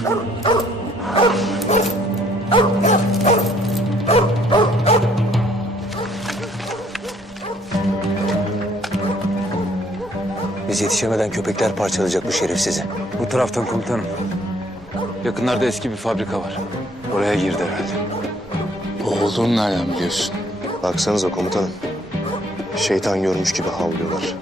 Biz yetişemeden köpekler parçalayacak bu şerefsizi. Bu taraftan komutanım. Yakınlarda eski bir fabrika var. Oraya girdi herhalde. Olduğunu nereden biliyorsun? Baksanıza komutanım. Şeytan görmüş gibi havlıyorlar.